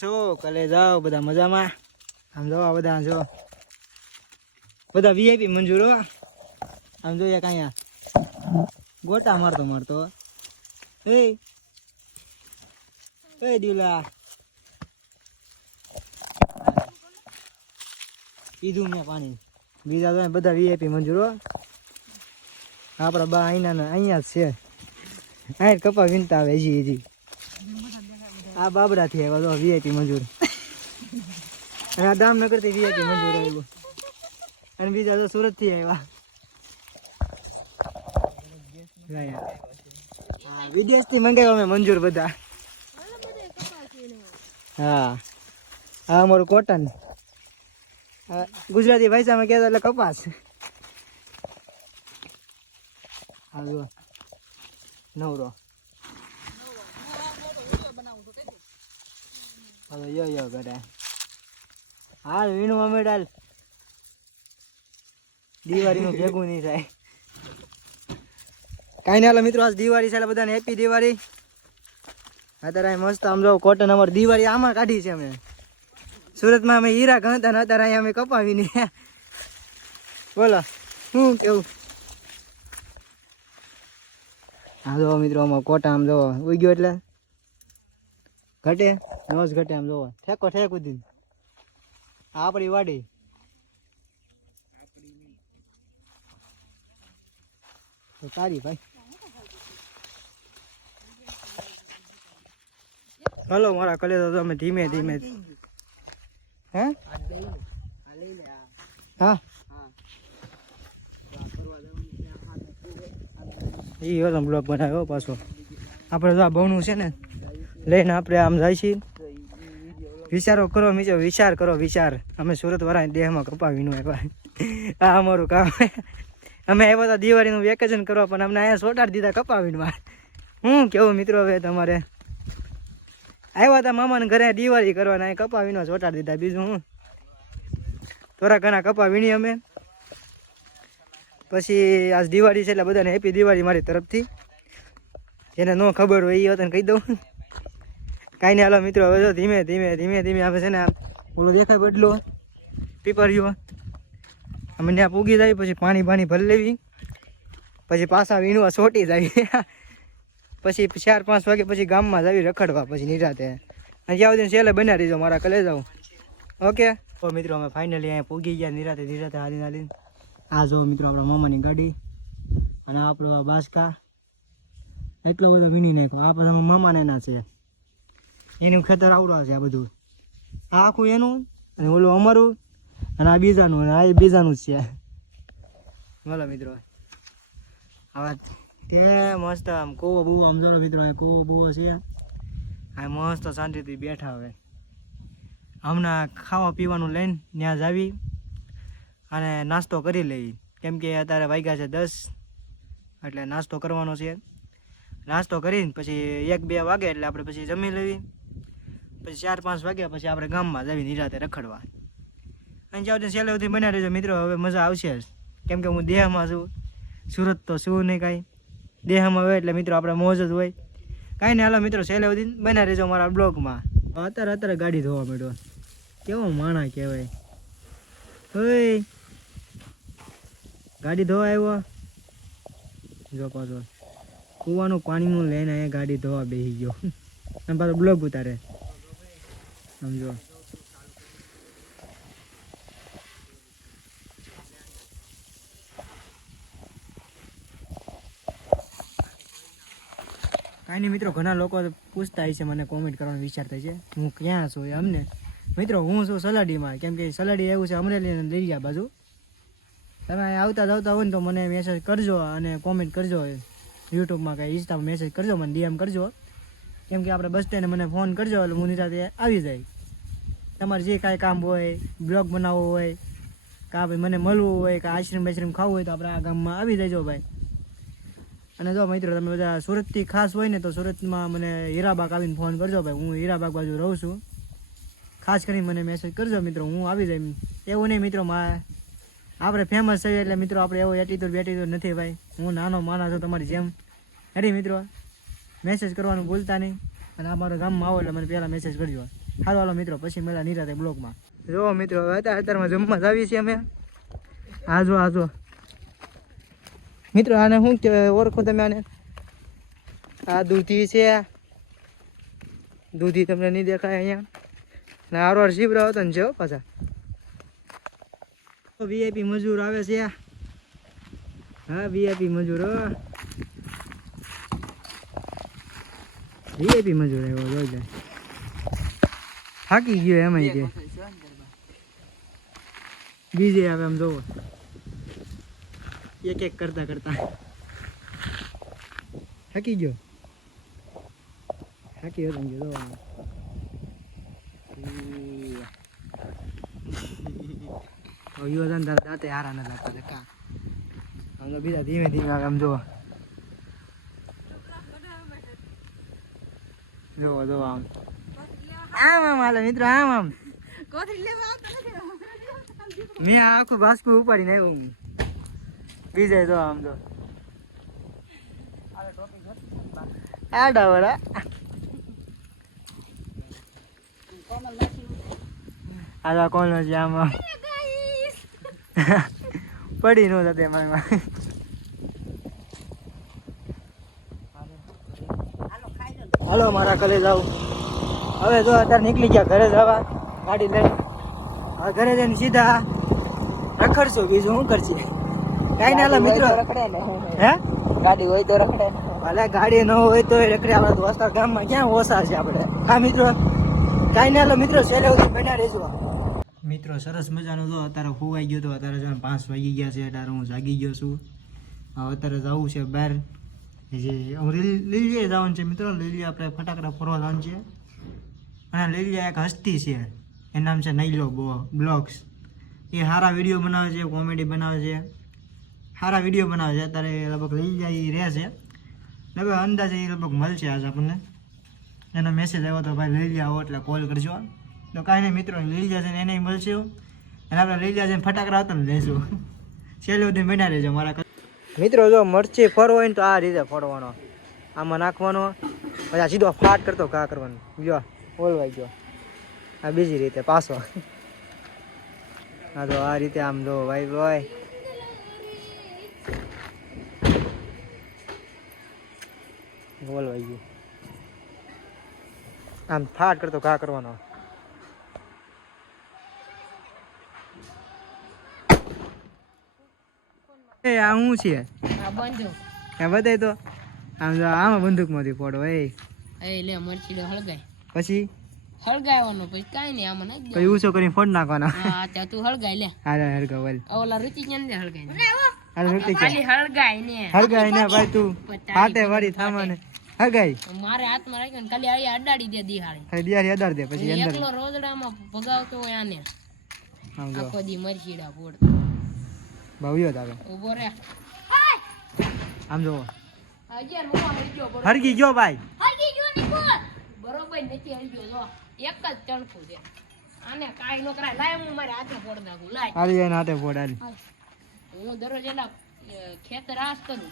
છો કાલે જાઓ બધા મજામાં. આમ જો બધા જો બધા વીઆઈપી મંજૂર હો. આમ જોઈએ કાંઈ ગોટા મારતો એ દીવલા પીધું મેં પાણી. બીજા તો બધા વીઆઈપી મંજૂર હો. આપણા બા અહીંયા જ છે. અહીં કપા વીણતા આવે હજી આ બાબરાથી આવ્યા તો વીઆઈપી મંજૂર. અને આ દામનગર થી વીઆઈપી મંજૂર આવ્યું. અને બીજા તો સુરત થી આવ્યા. વિદેશ થી મંગાવ્યા અમે મંજૂર બધા. હા હા અમારું કોટન. ગુજરાતી ભાષામાં કહેતા એટલે કપાસ. હા નવરો હવે યો કરે. હાલ વીણવા મેડાલ દિવાળીનું ભેગું નહીં થાય. કાંઈ નહીં હાલો મિત્રો, આજ દિવાળી છે બધાને હેપી દિવાળી. અત્યારે મસ્ત આમ જો કોટન અમારી દિવાળી આમાં કાઢી છે અમે. સુરતમાં અમે હીરા ગણતા ને અત્યારે અહીંયા અમે કપાવી નહીં. બોલો શું કેવું? હા જો મિત્રો આમાં કોટા આમ જોવો ઉગ્યો એટલે ઘટે નોસ ઘટે. આમ જોવો ઠેકો ઠેક ઉધી આપણી વાડી. તારી ભાઈ હલો મારા કલે તો અમે ધીમે ધીમે હે હા એ હતો બ્લોગ બનાવ્યો પાછો. આપણે તો આ બહુનું છે ને લઈને આપણે આમ જાય છીએ. વિચારો કરો મિત્રો, વિચાર કરો વિચાર. અમે સુરત વાળા દેહમાં કપાવીનું એકવાર આ અમારું કામ. અમે આવ્યા હતા દિવાળીનું વેકેશન કરવા પણ અમને અહીંયા સોટાડી દીધા કપાવીનમાં. હું કેવું મિત્રો હવે તમારે આવ્યા હતા મામાને ઘરે દિવાળી કરવાના અહીં કપાવીનો સોટાડી દીધા. બીજું હું થોડા ઘણા કપા વીણી અમે. પછી આજ દિવાળી છે એટલે બધાને હેપી દિવાળી મારી તરફથી. જેને ન ખબર હોય એ તને કહી દઉં. કાંઈ નહીં હાલો મિત્રો, હવે જો ધીમે ધીમે આવે છે ને ઓલો દેખાય બદલો પીપરિયો અમે ત્યાં પૂગી જાય. પછી પાણી ભરી લેવી. પછી પાછા વીણવા સોટી જાય. પછી 4-5 વાગે પછી ગામમાં જાવી રખડવા. પછી નિરાતે અને જ્યાં સુધી છેલ્લે બન્યા રહીજો મારા કલે જાઉં. ઓકે તો મિત્રો અમે ફાઇનલી અહીંયા પૂગી ગયા નિરાતે હાલીને. આ જો મિત્રો આપણા મામાની ગાડી અને આપણો આ બાસકા એટલો બધો વીણી નાખ્યો. આ બધા મામાને ના છે, એનું ખેતર આવડવા છે. આ બધું આ આખું એનું અને ઓલું અમારું અને આ બીજાનું અને આ બીજાનું જ છે. બોલો મિત્રો હવે ત્યાં મસ્ત આમ કોવો બહુ આમ જો મિત્રો કોવો બહુ છે. આ મસ્ત શાંતિથી બેઠા હવે હમણાં ખાવા પીવાનું લઈને ત્યાં જ આવી અને નાસ્તો કરી લઈ. કેમ કે અત્યારે વાગ્યા છે 10 એટલે નાસ્તો કરવાનો છે. નાસ્તો કરીને પછી 1-2 વાગે એટલે આપણે પછી જમી લેવી. પછી 4-5 વાગ્યા પછી આપણે ગામમાં જવી નિરાતે રખડવા. અને જ્યાં સુધી છેલ્લે સુધી બન્યા રહેજો મિત્રો, હવે મજા આવશે જ. કેમ કે હું દેહમાં છું, સુરત તો શું નહીં કાંઈ. દેહમાં હોય એટલે મિત્રો આપણે મોજ જ હોય. કાંઈ નહીં હાલો મિત્રો, છેલ્લે સુધી બન્યા રહેજો મારા બ્લોગમાં. અત્યારે ગાડી ધોવા માંડ્યો. કેવો માણા કહેવાય. ઓય ગાડી ધોવા આવ્યો જો પાછો કૂવાનું પાણીનું લઈને અહીંયા ગાડી ધોવા બેસી ગયો. અને પાછો બ્લોગ ઉતારે સમજો. કાંઈ નહીં મિત્રો, ઘણા લોકો પૂછતા હોય છે મને, કોમેન્ટ કરવાનું વિચારતા છે હું ક્યાં છું એ અમને. મિત્રો હું છું સલાડીમાં. કેમ કે સલાડી એવું છે અમરેલી અને દરિયા બાજુ. તમે આવતા જતા હોય ને તો મને મેસેજ કરજો અને કોમેન્ટ કરજો. યુટ્યુબમાં કાંઈ ઇન્સ્ટામાં મેસેજ કરજો, મને DM કરજો. કેમ કે આપણે બસ સ્ટેન્ડે મને ફોન કરજો એટલે હું નિરાતે આવી જાય. તમારે જે કાંઈ કામ હોય, બ્લોગ બનાવવો હોય, કાં ભાઈ મને મળવું હોય, કાં આઈસ્ક્રીમ ખાવું હોય તો આપણે આ ગામમાં આવી જજો ભાઈ. અને જો મિત્રો તમે બધા સુરતથી ખાસ હોય ને તો સુરતમાં મને હીરાબાગ આવીને ફોન કરજો ભાઈ. હું હીરાબાગ બાજુ રહું છું. ખાસ કરીને મને મેસેજ કરજો મિત્રો, હું આવી જાય. એવું નહીં મિત્રો, આપણે ફેમસ થઈએ એટલે મિત્રો આપણે એવો એટીટ્યુડ નથી ભાઈ. હું નાનો માણસ છું તમારી જેમ. હેડી મિત્રો મેસેજ કરવાનું ભૂલતા નહીં. અને આ મારા ગામમાં આવો એટલે મને પહેલાં મેસેજ કરજો. હાલો હાલો મિત્રો, પછી મળ્યા નિરાતે બ્લોગમાં. જો મિત્રો હવે અત્યારમાં જમવા જ આવીએ છીએ અમે. આજો મિત્રો, આને શું કહેવાય ઓળખો તમે આને? આ દૂધી છે, દૂધી તમને નહીં દેખાય અહીંયા. ને આરોર શીબરા હતો ને છે પાછા. વીઆઈપી મજૂર આવે છે. હા વીઆઈપી મજૂર, વીઆઈપી મજૂર આવ્યો જોઈ જાય. થાકી ગયો એમાં કે બીજે આવે એમ જોવો, એક એક કરતા કરતા થાકી ગયો. થાકી હતો ગયો જોવા. દાંતે હારા ના લાગતા કા. આમ તો બીજા ધીમે ધીમે આવે આમ જોવા. જોવો જોવો આમ આમ હાલે મિત્રો, આમ મેં આખું બાસ્કું ઉપાડીને આવ્યું. બીજે જો આમ તો આડા વડા આડા કોણ છે આમાં પડી નો થતે મારમાં. હાલો મારા કલે જાવ. હવે જો અત્યારે નીકળી ગયા ઘરે જવા ગાડી લઈને. હવે ઘરે જઈને સીધા રખડશું, બીજું શું કરશે? કઈ ના મિત્રો. હે ગાડી હોય તો રખડે, ભલે ગાડી ન હોય તો રખડે. આપણા દોસ્તા ગામમાં ક્યાં ઓછા છે આપણે. હા મિત્રો, કઈ ના મિત્રો, છેલ્લે સુધી બન્યા રહેજો. મિત્રો સરસ મજાનું જો અત્યારે ખોવાઈ ગયો તો અત્યારે 5 વાગી ગયા છે. અત્યારે હું જાગી ગયો છું. અત્યારે જવું છે બહાર, જે લીલીએ જવાનું છે મિત્રો. લીલી આપણે ફટાકડા ફોરવા જવાનું છે. અને લીલી એક હસ્તી છે, એનું નામ છે નૈલો બ્લોગ્સ. એ સારા વિડીયો બનાવે છે, કોમેડી બનાવે છે, સારા વિડીયો બનાવે છે. અત્યારે લગભગ લીલી રહે છે. લગભગ અંદાજે એ લગભગ મળશે આજ આપણને. એનો મેસેજ આવ્યો તો ભાઈ લીલી આવો એટલે કોલ કરજો. તો કાંઈ નહીં મિત્રો, લીલિયા છે ને એને મળશે. અને આપણે લીલિયા છે ફટાકડા હતા ને લઈશું. છેલ્લે સુધી બના રહેજો મારા મિત્રો. જો મરચી ફરવો હોય ને તો આ રીતે ફરવાનો, આમાં નાખવાનો, પછી સીધો ફાટ કરતો ઘા કરવાનો. જો ઓલવાઈ ગયો. આ બીજી રીતે પાછો. હા તો આ રીતે આમ જો ભાઈ ભાઈ ઓલવાઈ ગયું. આમ ફાટ કરતો ઘા કરવાનો. આ શું છે? બતાય તો આમ જો આમાં બંદૂક માંથી ફોડો. લે મરચી હળગાય, પછી હળગાવવાનો, પછી કાઈ નહીં આમાં નાખી દે, પછી ઊંચો કરીને ફોડ નાખવાના. હા ત્યાં તું હળગાય લે. હાલે હળગાવ વાલ. ઓલા રુચિ કેમ દે હળગાય ને? હાલે રુચિ ખાલી હળગાય ને ભાઈ તું હાથે વાળી થામાને હળગાય. મારે હાથમાં રાખ્યો ને ખાલી આઈ અડાડી દે દિહાળી. ખાલી દિહાળી અડાડ દે, પછી અંદર એકલો રોજડામાં ભગાવતો હોય આને. આખો દી મરચીડા ફોડ ભાવ્યો તારે ઉભો રે. આમ જો હરગી ગયો ભાઈ, હરગી ગયો ની બોલ બરોબર નથી હરગ્યો. જો એક જ ચણકું છે, આને કાઈ નો કરાય. લાય હું મારે હાથે ફોડ નાખું. લાય આલી એને હાથે ફોડ આલી. હું દરરોજ એલા ખેતર આસ કરું.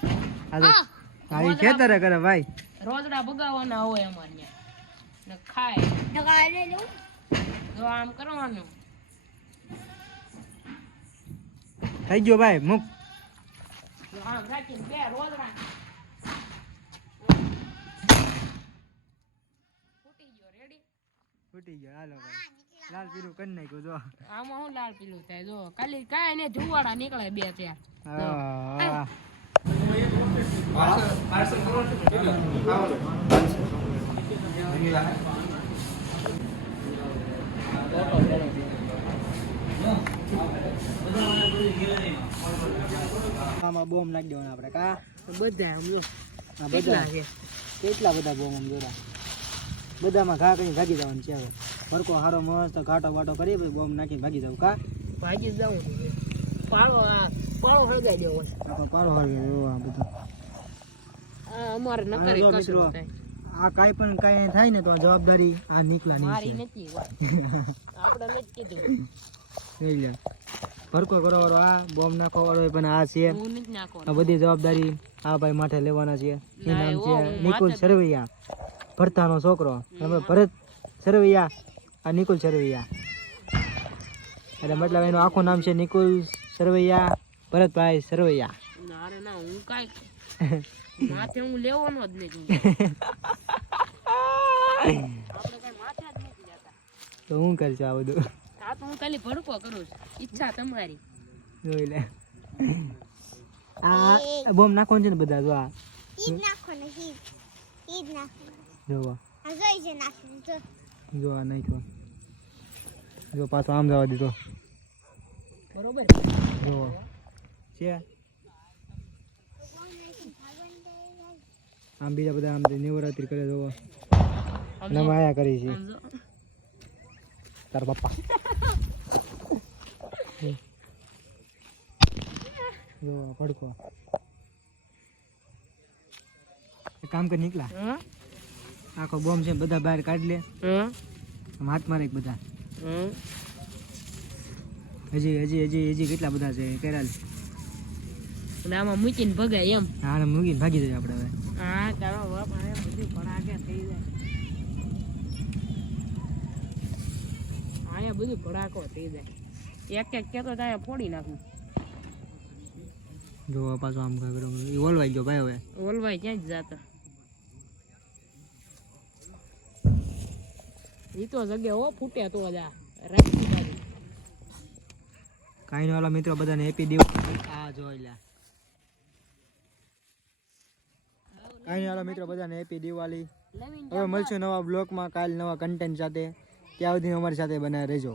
હા આ ખેતર કરે ભાઈ. રોજડા ભગાવવાના હોય અમાર ત્યાં ને ખાય લઈ લઉં. જો આમ કરવાનું. થઈ ગયો ભાઈ, મુક. આમ રાખીને બે રોજડા ફૂટી ગયો. રેડી ફૂટી ગયો. હાલો ભાઈ, લાલ પીલું કરી નાખ્યું. જો આમાં હું લાલ પીલું થાય. જો ખાલી કાઈ ને ધુવાડા નીકળે બે ચાર. હા આમાં બોમ્બ નાખી દેવાના આપણે. કા બધા આમ જો આ બધા છે, કેટલા બધા બોમ્બ આમ જોડા. બધામાં ઘા કરીને ભાગી જવાનું છે. હવે ફરકો હારો મસ્ત ઘાટો વાટો કરી પછી બોમ્બ નાખીને ભાગી જવું. કા ભાગી જ જવું. પાળો હળગાઈ દેવો. પાળો હળગાઈ દેવો. આ બધું અમારે નકરી કસરો થાય. આ કાઈ પણ કાઈ થાય ને તો જવાબદારી આ નીકળવાની મારી નથી. આપણે નથી કીધું. લે ફરકો કરવા વાળો આ બોમ્બ નાખવા વાળો પણ આ છે. હું નથી નાખવાનો. આ બધી જવાબદારી આ ભાઈ માથે લેવાના છે. એ નામ છે નિકુલ સરવૈયા, ભરતાનો છોકરો. ભરત સરવૈયા આ નિકુલ સરવૈયા, એટલે મતલબ એનું આખું નામ છે નિકુલ સરવૈયા ભરતભાઈ સરવૈયા. ના હું કાંઈ માથે હું લેવાનો જ નહીં. આપણે કાંઈ માથે જ નથી જતા. તો હું કરશું આ બધું? આ તો હું ખાલી ભડકો કરું છું, ઈચ્છા તમારી. જોઈ લે, આ બોમ્બ નાખવાનું છે ને બધા. જો આ જોવો, જો આ નાખ્યો, જો પાછો આમ જવા દીધો. બરોબર જોવો છે આમ બીજા બધા આમ નવરાત્રી કરે. જોવો નમાયા કરી છે તાર પપ્પા. જો પડકો કામ કરી નીકળ્યા. આખો બોમ્બ છે બધા બહાર કાઢી લે, હાથ મારે બધા. હજી હજી હજી હજી કેટલા બધા છે કર્યા. અને આમાં મૂકીને ભગાય એમ. હા મૂકીને ભાગી જાય આપણે હવે. હા ચાલો બધું ભડાકે થઈ જાય. અહીંયા બધું ભડાકો થઈ જાય. એક એક કેતો ત્યાં ફોડી નાખું. જો પાછો આમ કાગડો ઓલવાઈ ગયો ભાઈ. હવે ઓલવાઈ ક્યાં જ જાતા. ઈ તો જગ્યા હો ફૂટ્યા તો જા રાખી બાજુ. કાંઈ નહીં. મિત્રો બધાને હેપી દિવાળી. આ જોઈ લે. કાંઈ નહીં મિત્રો બધાને હેપી દિવાળી. હવે મળશું નવા બ્લોગમાં કાલ નવા કન્ટેન્ટ સાથે. ત્યાં સુધી અમારી સાથે બનાવી રહેજો.